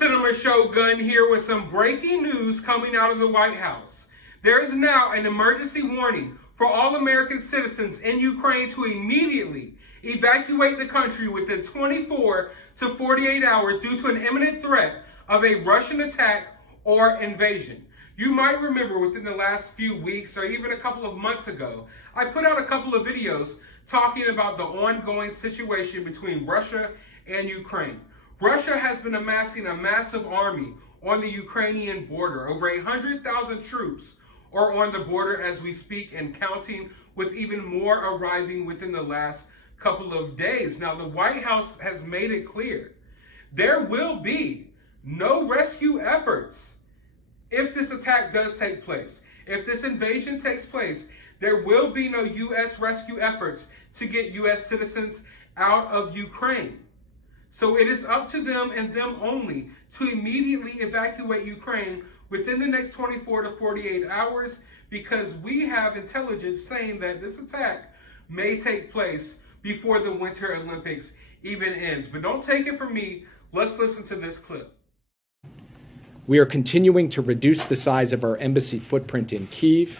Cinema Shogun here with some breaking news coming out of the White House. There is now an emergency warning for all American citizens in Ukraine to immediately evacuate the country within 24 to 48 hours due to an imminent threat of a Russian attack or invasion. You might remember within the last few weeks or even a couple of months ago, I put out a couple of videos talking about the ongoing situation between Russia and Ukraine. Russia has been amassing a massive army on the Ukrainian border. Over 100,000 troops are on the border as we speak and counting, with even more arriving within the last couple of days. Now, the White House has made it clear there will be no rescue efforts if this attack does take place. If this invasion takes place, there will be no U.S. rescue efforts to get U.S. citizens out of Ukraine. So it is up to them and them only to immediately evacuate Ukraine within the next 24 to 48 hours, because we have intelligence saying that this attack may take place before the Winter Olympics even ends. But don't take it from me. Let's listen to this clip. We are continuing to reduce the size of our embassy footprint in Kyiv,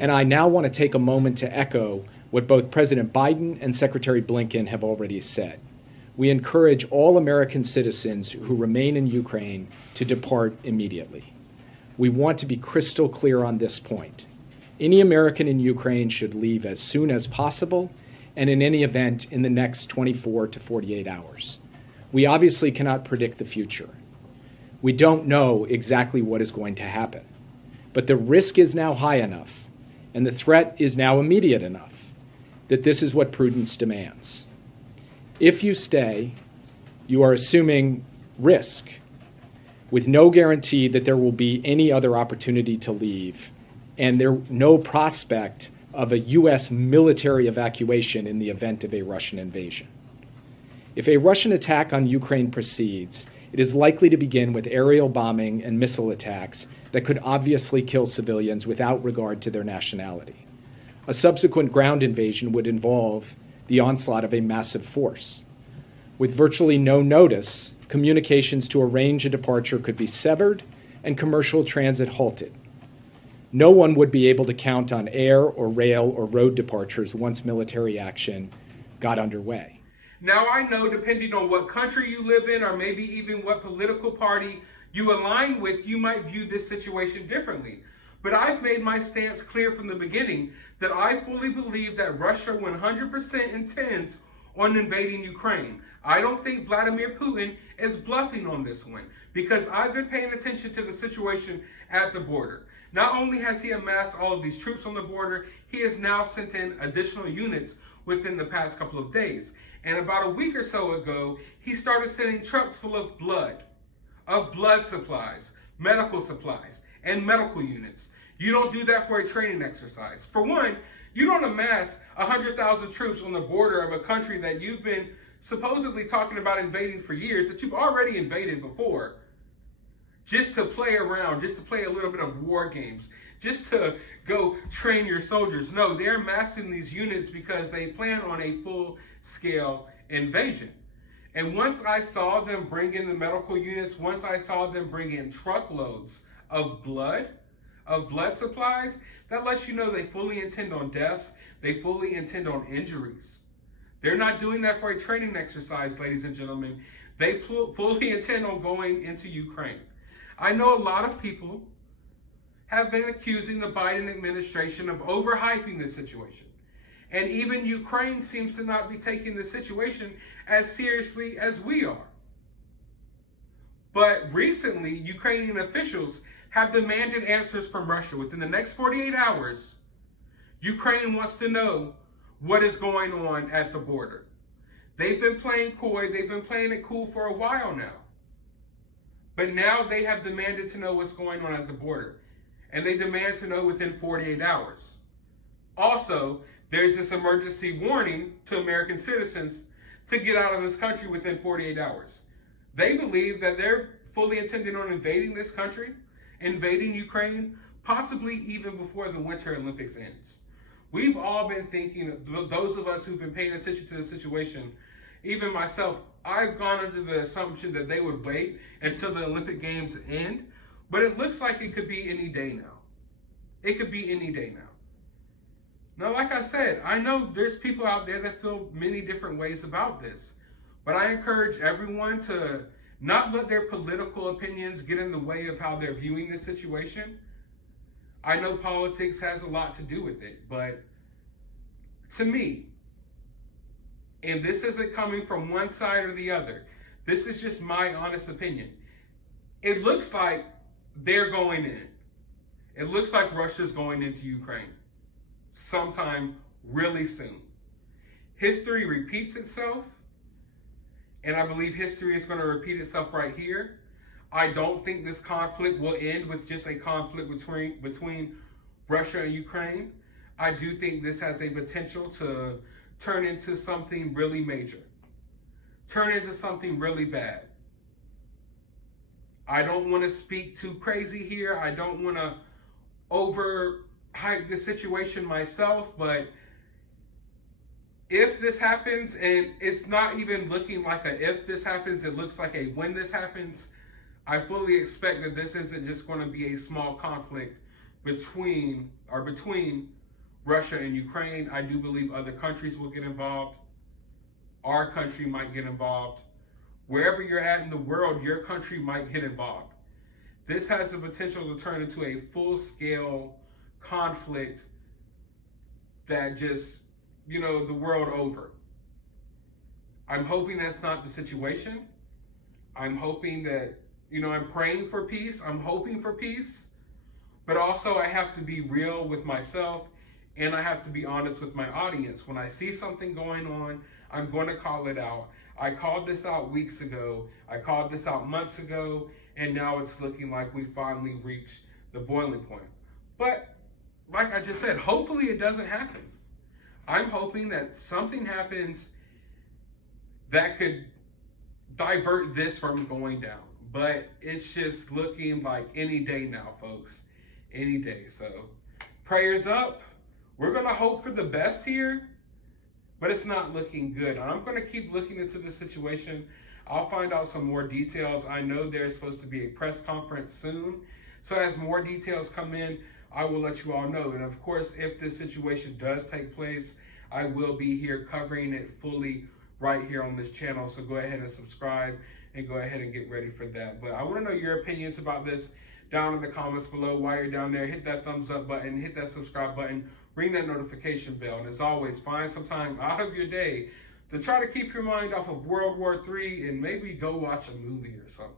and I now want to take a moment to echo what both President Biden and Secretary Blinken have already said. We encourage all American citizens who remain in Ukraine to depart immediately. We want to be crystal clear on this point. Any American in Ukraine should leave as soon as possible, and in any event in the next 24 to 48 hours. We obviously cannot predict the future. We don't know exactly what is going to happen, but the risk is now high enough, and the threat is now immediate enough, that this is what prudence demands. If you stay, you are assuming risk, with no guarantee that there will be any other opportunity to leave, and no prospect of a U.S. military evacuation in the event of a Russian invasion. If a Russian attack on Ukraine proceeds, it is likely to begin with aerial bombing and missile attacks that could obviously kill civilians without regard to their nationality. A subsequent ground invasion would involve the onslaught of a massive force. With virtually no notice, communications to arrange a departure could be severed and commercial transit halted. No one would be able to count on air or rail or road departures once military action got underway. Now, I know depending on what country you live in or maybe even what political party you align with, you might view this situation differently. But I've made my stance clear from the beginning that I fully believe that Russia 100% intends on invading Ukraine. I don't think Vladimir Putin is bluffing on this one, because I've been paying attention to the situation at the border. Not only has he amassed all of these troops on the border, he has now sent in additional units within the past couple of days. And about a week or so ago, he started sending trucks full of blood supplies, medical supplies, and medical units. You don't do that for a training exercise. For one, you don't amass 100,000 troops on the border of a country that you've been supposedly talking about invading for years, that you've already invaded before, just to play around, just to play a little bit of war games, just to go train your soldiers. No, they're amassing these units because they plan on a full-scale invasion. And once I saw them bring in the medical units, once I saw them bring in truckloads of blood supplies, that lets you know they fully intend on deaths, they fully intend on injuries. They're not doing that for a training exercise, ladies and gentlemen. They fully intend on going into Ukraine. I know a lot of people have been accusing the Biden administration of overhyping this situation. And even Ukraine seems to not be taking the situation as seriously as we are. But recently, Ukrainian officials have demanded answers from Russia. Within the next 48 hours, Ukraine wants to know what is going on at the border. They've been playing coy, they've been playing it cool for a while now. But now they have demanded to know what's going on at the border. And they demand to know within 48 hours. Also, there's this emergency warning to American citizens to get out of this country within 48 hours. They believe that they're fully intending on invading this country, invading Ukraine, possibly even before the Winter Olympics ends. We've all been thinking, those of us who've been paying attention to the situation, even myself I've gone under the assumption that they would wait until the Olympic Games end, but it looks like it could be any day now. It could be any day now. Now, like I said, I know there's people out there that feel many different ways about this, but I encourage everyone to not let their political opinions get in the way of how they're viewing this situation. I know politics has a lot to do with it, but to me, and this isn't coming from one side or the other, this is just my honest opinion. It looks like they're going in. It looks like Russia's going into Ukraine sometime really soon. History repeats itself, and I believe history is going to repeat itself right here. I don't think this conflict will end with just a conflict between Russia and Ukraine. I do think this has a potential to turn into something really major, turn into something really bad. I don't want to speak too crazy here. I don't want to overhype the situation myself, but if this happens, and it's not even looking like a if this happens, it looks like a when this happens, I fully expect that this isn't just going to be a small conflict between Russia and Ukraine. I do believe other countries will get involved. Our country might get involved. Wherever you're at in the world, your country might get involved. This has the potential to turn into a full-scale conflict that just, the world over. I'm hoping that's not the situation. I'm hoping that, I'm praying for peace. I'm hoping for peace. But also I have to be real with myself, and I have to be honest with my audience. When I see something going on, I'm going to call it out. I called this out weeks ago. I called this out months ago, and now it's looking like we finally reached the boiling point. But like I just said, hopefully it doesn't happen. I'm hoping that something happens that could divert this from going down. But it's just looking like any day now, folks. Any day. So prayers up. We're going to hope for the best here, but it's not looking good. I'm going to keep looking into the situation. I'll find out some more details. I know there's supposed to be a press conference soon. So as more details come in, I will let you all know. And of course, if this situation does take place, I will be here covering it fully right here on this channel. So go ahead and subscribe and go ahead and get ready for that. But I want to know your opinions about this down in the comments below. While you're down there, hit that thumbs up button, hit that subscribe button, ring that notification bell. And as always, find some time out of your day to try to keep your mind off of World War III and maybe go watch a movie or something.